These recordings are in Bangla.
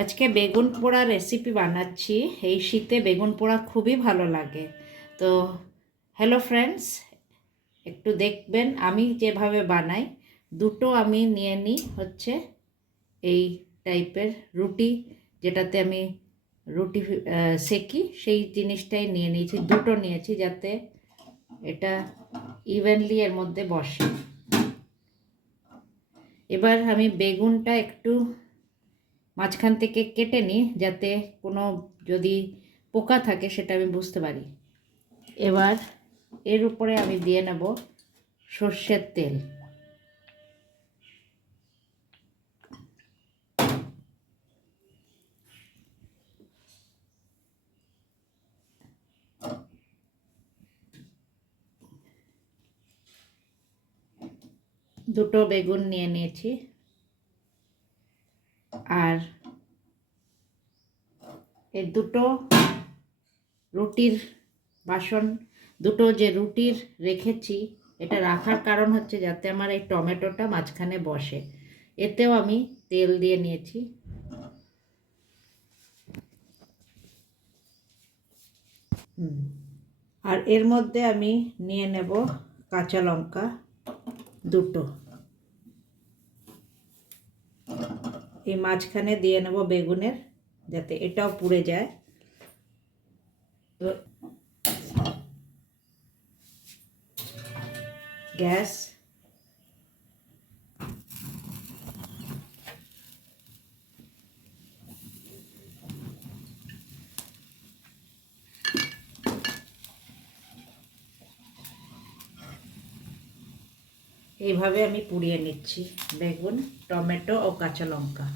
আজকে বেগুন পোড়া রেসিপি বানাচ্ছি। এই শীতে বেগুন পোড়া খুবই ভালো লাগে। তো হ্যালো ফ্রেন্ডস, একটু দেখবেন আমি যেভাবে বানাই। দুটো আমি নিয়ে নিই হচ্ছে এই টাইপের রুটি, যেটাতে আমি রুটি সেকি, সেই জিনিসটাই নিয়ে নিয়েছি। দুটো নিয়েছি যাতে এটা ইভেনলি এর মধ্যে বসে। এবার আমি বেগুনটা একটু মাঝখান থেকে কেটে নিই যাতে কোনো যদি পোকা থাকে সেটা আমি বুঝতে পারি। এবার এর উপরে আমি দিয়ে নেব সর্ষের তেল। দুটো বেগুন নিয়ে নিয়েছি। আর এই দুটো রুটির বাসন, দুটো যে রুটির রেখেছি, এটা রাখার কারণ হচ্ছে যাতে আমার এই টমেটোটা মাঝখানে বসে। এতেও আমি তেল দিয়ে নিয়েছি। আর এর মধ্যে আমি নিয়ে নেব কাঁচা লঙ্কা দুটো। এই মাঝখানে দিয়ে নেব বেগুনের, যাতে এটাও পুড়ে যায়। তো গ্যাস এইভাবে আমি পুড়িয়ে নিচ্ছি বেগুন, টমেটো ও কাঁচা লঙ্কা।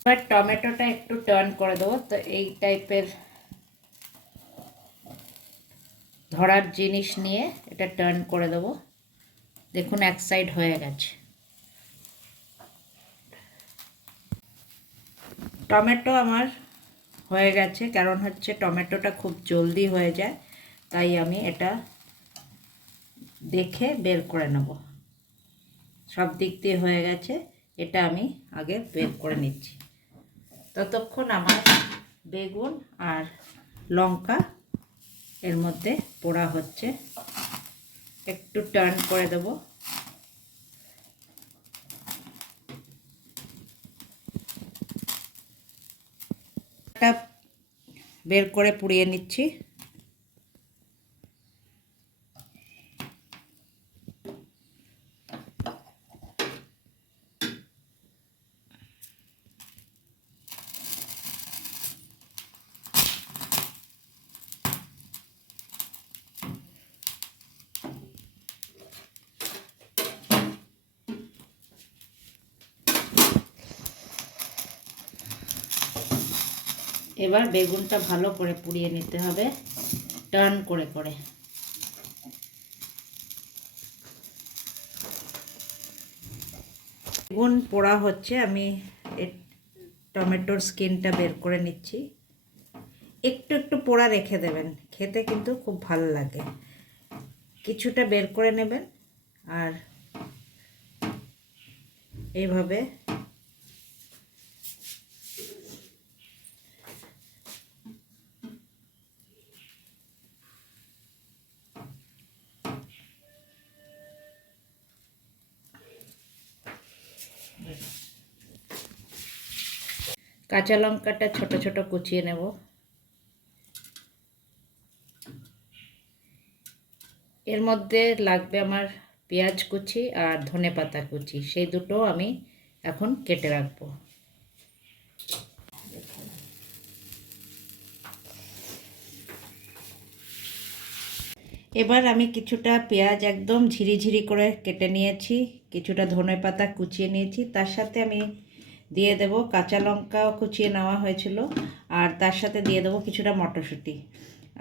এবার টমেটোটা একটু টার্ন করে দেবো। তো এই টাইপের ধরার জিনিস নিয়ে এটা টার্ন করে দেবো। দেখুন এক সাইড হয়ে গেছে। টমেটো আমার হয়ে গেছে, কারণ হচ্ছে টমেটোটা খুব জলদি হয়ে যায়, তাই আমি এটা দেখে বের করে নেব। সব দিক দিয়ে হয়ে গেছে, এটা আমি আগে বের করে নিচ্ছি। ততক্ষণ আমার বেগুন আর লঙ্কা এর মধ্যে পোড়া হচ্ছে। একটু টার্ন করে দেব। এটা বের করে পুড়িয়ে নিচ্ছি। এবার বেগুনটা ভালো করে পুড়িয়ে নিতে হবে, টার্ন করে করে। বেগুন পোড়া হচ্ছে, আমি টমেটোর স্কিনটা বের করে নিচ্ছি। একটু একটু পোড়া রেখে দেবেন, খেতে কিন্তু খুব ভালো লাগে। কিছুটা বের করে নেবেন আর এইভাবে কাঁচা লঙ্কাটা ছোট ছোট কুচিয়ে নেব। এর মধ্যে লাগবে আমার পেঁয়াজ কুচি আর ধনেপাতা কুচি, সেই দুটো আমি এখন কেটে রাখবো। এবার আমি কিছুটা পেঁয়াজ একদম ঝিরিঝিরি করে কেটে নিয়েছি, কিছুটা ধনেপাতা কুচিয়ে নিয়েছি, তার সাথে আমি দিয়ে দেব কাঁচা লঙ্কাও কুচিয়ে নেওয়া হয়েছিল, আর তার সাথে দিয়ে দেবো কিছুটা মটরশুঁটি।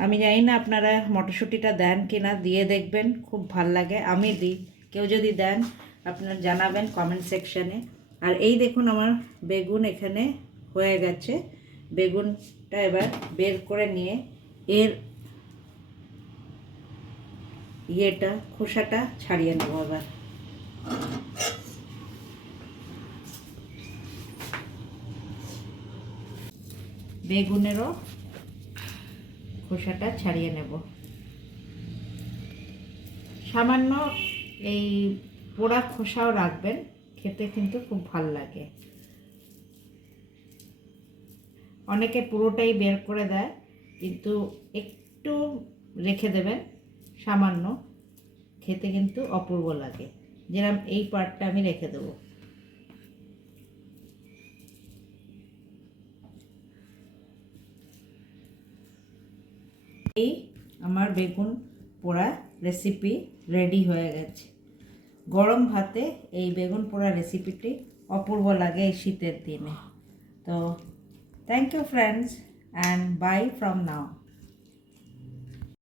আমি জানি না আপনারা মটরশুঁটিটা দেন কি না, দিয়ে দেখবেন, খুব ভাল লাগে, আমি দিই। কেউ যদি দেন আপনারা জানাবেন কমেন্ট সেকশানে। আর এই দেখুন আমার বেগুন এখানে হয়ে গেছে। বেগুনটা এবার বের করে নিয়ে এর খোসাটা ছাড়িয়ে নেব। এবার বেগুনেরও খোসাটা ছাড়িয়ে নেব। সামান্য এই পোড়া খোসাও রাখবেন, খেতে কিন্তু খুব ভাল লাগে। অনেকে পুরোটাই বের করে দেয়, কিন্তু একটু রেখে দেবেন সামান্য, খেতে কিন্তু অপূর্ব লাগে। যেরকম এই পার্টটা আমি রেখে দেবো। এই আমার বেগুন পোড়া রেসিপি রেডি হয়ে গেছে। গরম ভাতে এই বেগুন পোড়া রেসিপিটি অপূর্ব লাগে এই শীতের দিনে। তো thank you friends, and bye from now.